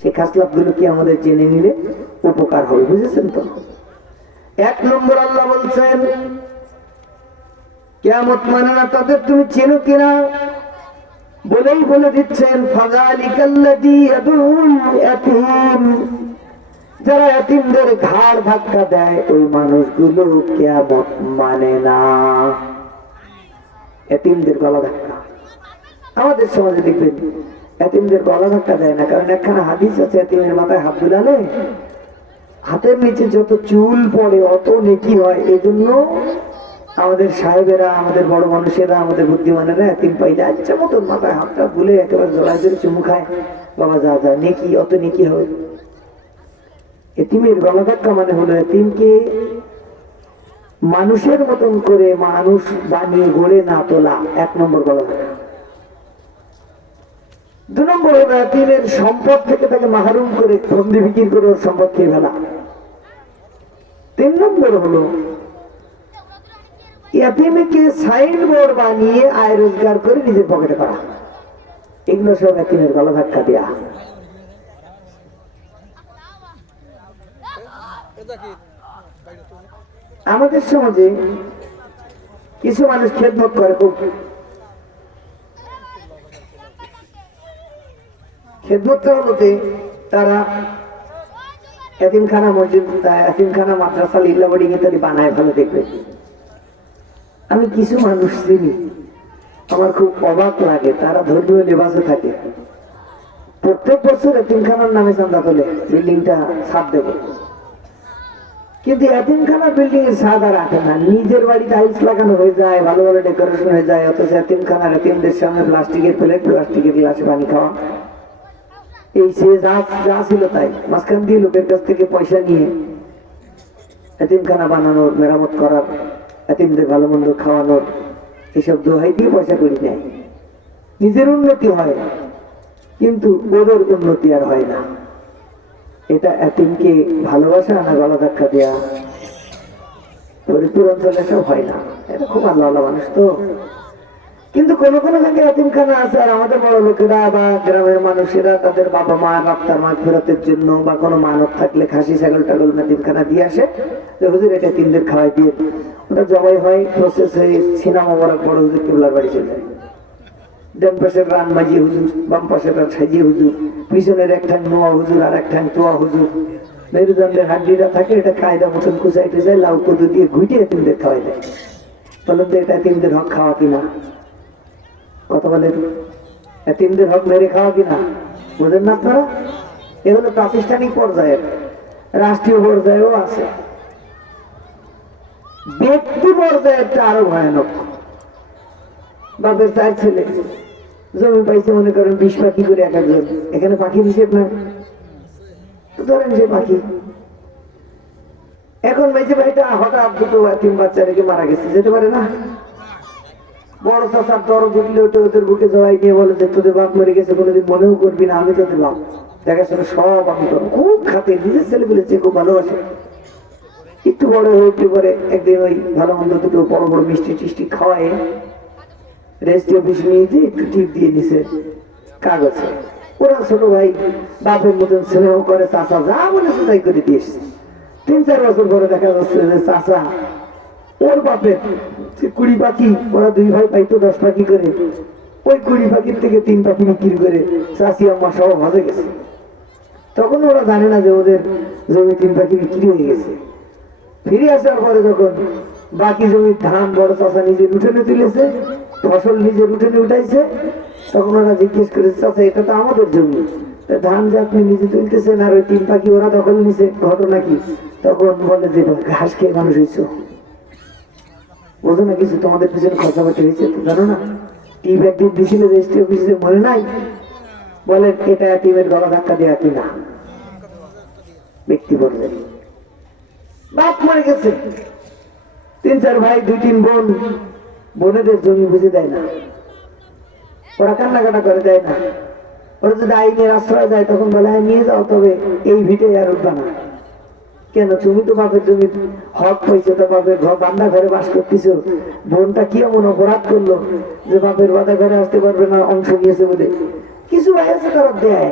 সেই খাসলাপগুলো কি আমাদের জেনে নিলে উপকার হবে, বুঝেছেন তো? এক নম্বর আল্লাহ বলছেন কেমত মানে না তাদের তুমি চেনো কিনা? বলেই বলে দিচ্ছেন যারা এতিমদের ঘাড় ধাক্কা দেয়, ওই মানুষগুলো কেয়ামত মানে না। এতিমদের গলা ধাক্কা। আমাদের সমাজে দেখবেন এতিমদের গলা ধাক্কা দেয় না, কারণ একখানা হাদিস আছে এতিমের মাথায় হাত বুলালে হাতের নিচে যত চুল পড়ে, অত নেকি হয়। এই জন্য আমাদের সাহেবেরা, আমাদের বড় মানুষেরা, আমাদের বুদ্ধিমানেরা এতিম পাইলে আচ্ছা মতন মাথায় হাতটা ভুলে একেবারে জড়াই ধরে চুমু খায়। বাবা, যা যা, নেকি, অত নেকি হবে এতিমের গলা ধাক্কা মানে হলো এতিমকে মানুষের মতন করে মানুষ বানিয়ে গড়ে না তোলা। এক নম্বর গলা ধাক্কা। দু নম্বর এতিমের সম্পদ থেকে তাকে মাহরুম করে ফন্দি বিক্রি করে ওর সম্পদ খেয়ে ফেলা। তিন নম্বর হলো, এতিমকে সাইনবোর্ড বানিয়ে আয় রোজগার করে নিজের পকেটে করা। এগুলো সব গলা ধাক্কা দেয়া। আমাদের সমাজে কিছু মানুষ খেদমত করে খুব। খেদমতটা হলো তারা এতিমখানা মসজিদ এতিমখানা মাদ্রাসা লিল্লা বোর্ডিং ইত্যাদি বানায় ভালো দেখবে। আমি কিছু মানুষ চিনি। আমার খুব অবাক লাগে, তারা ধর্মীয় লেবাসে থাকে। প্রত্যেক বছর এতিমখানার নামে চান্দা তোলে, বিল্ডিংটা ছাদ দেবো। কিন্তু এতিমখানা বিল্ডিং এর স্বাদ আর রাখে না। নিজের বাড়ি টাইলস লাগানো হয়ে যায়, ভালো ভালো ডেকোরেশন হয়ে যায়, অথচ এতিমখানার এতিমদের সামনে প্লাস্টিকের প্লেট, প্লাস্টিকের গ্লাসে পানি খাওয়া। এই সে যা যা ছিল তাই। মাঝখান দিয়ে লোকের কাছ থেকে পয়সা নিয়ে এতিমখানা বানানোর, মেরামত করার, এতিমদের ভালো মন্দ খাওয়ানোর এসব দোহাই দিয়ে পয়সা করি নেয় নিজের উন্নতি হয়, কিন্তু ওদের উন্নতি আর হয় না। এটা এতিমকে ভালোবাসা না গলা ধাক্কা দেয়া? ফরিদপুর অঞ্চলে সব হয় না। এটা খুব আল্লাহ মানুষ তো। কিন্তু কোনো কোনো জায়গায় এতিমখানা আছে, আর আমাদের বড় লোকেরা বা গ্রামের মানুষেরা তাদের বাবা মা রাস্তার মা ফেরতের জন্য বা কোনো মানব থাকলে খাসি, ছাগল টাগল এতিমখানা দিয়ে আসে। হুজুর, এটা তিনদের খাওয়াই দিয়ে। ওটা জবাই হয় প্রসেস হয়ে সিনেমা মোবারক বড় হুজুর কেবলার বাড়ি চলে যায়। ডান পাশের রান হুজুর, বাম পাশের রান সাজি হুজুর, পিছনের এক ঠ্যাং নোয়া হুজুর আর এক ঠ্যাং তোয়া হুজুর। মেরুদণ্ডের হাড্ডিটা থাকে, এটা কায়দা মতন কুচাই টুচাই লাউ কদু দিয়ে ঘুটিয়ে তিনদের খাওয়াই দেয়। বলেন তো, এটা তিনদের হক খাওয়া কিনা? কথা বলেন তিনদের হক মেরে খাওয়া কিনা বোঝেন না আপনারা? এগুলো প্রাতিষ্ঠানিক পর্যায়ের, রাষ্ট্রীয় পর্যায়েও আছে। ব্যক্তি পর্যায়েরটা আরও ভয়ানক। বাপের ছেলে, জমি পাইছে, মনে করেন বিশ পাখি করে এক একজন। এখানে পাখির হিসেব ধরেন সে পাখি। এখন মেজে ভাইটা হঠাৎ দুটো তিন বাচ্চা রেখে মারা গেছে, যেতে পারে না? বড় চাষার দর উঠলে ওদের বুকে জড়াই নিয়ে বলে যে, তোদের বাপ মরে গেছে, কোনোদিন মনেও করবি না, আমি তোদের বাপ দেখাশোনা সব আমি করব। খুব খাতে নিজের ছেলে বলেছে খুব ভালোবাসে। একটু বড় হয়ে উঠলে পরে একদিন ওই ভালো মন্দ দুটো বড় বড় মিষ্টি টিষ্টি খাওয়ায় রেজিস্ট্রি অফিস নিয়ে যে একটু টিপ দিয়ে নিছে কাগজে। ওরা ছোট ভাই, বাপের মতন স্নেহ করে চাষা যা বলেছে তাই করে দিয়েছে তিন চার বছর পরে দেখা যাচ্ছে যে চাষা ওর বাপের যে কুড়ি পাখি, ওরা দুই ভাই পাইতো, দশ পাখি করে। ওই কুড়ি পাখির থেকে তিন পাখি বিক্রি করে চাষি আম্মা সব ভাজে গেছে। তখন ওরা জানে না যে ওদের জমি তিন পাখি বিক্রি হয়ে গেছে। ফিরে আসার পরে যখন বাকি জমির ধান, বড় চাষা নিজের উঠোনে তুলেছে, ফসল নিজের উঠোনে উঠাইছে, তখন ওরা জিজ্ঞেস করেছে, চাষা, এটা তো আমাদের জমি। ধান যে আপনি নিজে তুলতেছেন আর ওই তিন পাখি ওরা দখল নিছে, ঘটনা কি? তখন বলে যে ঘাস খেয়ে মানুষ হয়েছ কিছু তোমাদের পিছনে হয়েছে জানো না? দিছিল রেজিস্ট্রি অফিসে মনে নাই। বলেন এটা টিমের গলা ধাক্কা দেওয়া ব্যক্তি বললেন বাপ মরে গেছে। তিন, চার ভাই, দুই, তিন বোন, বোনেদের জমি বুঝে দেয় না। ওরা কান্নাকাটা করে, দেয় না। ওরা যদি আইনের আশ্রয় যায় তখন বলে নিয়ে যাও, তবে এই ভিটে আর উঠবা না। কেন? তুমি তো বাপের তুমি হক পাইছো তো ঘর বান্দা ঘরে বাস করতেছ। বোনটা কি এমন অপরাধ করল যে বাপের বাধা ঘরে আসতে পারবে না, অংশ নিয়েছে বলে? কিছু ভাই আছে তারা দেয়।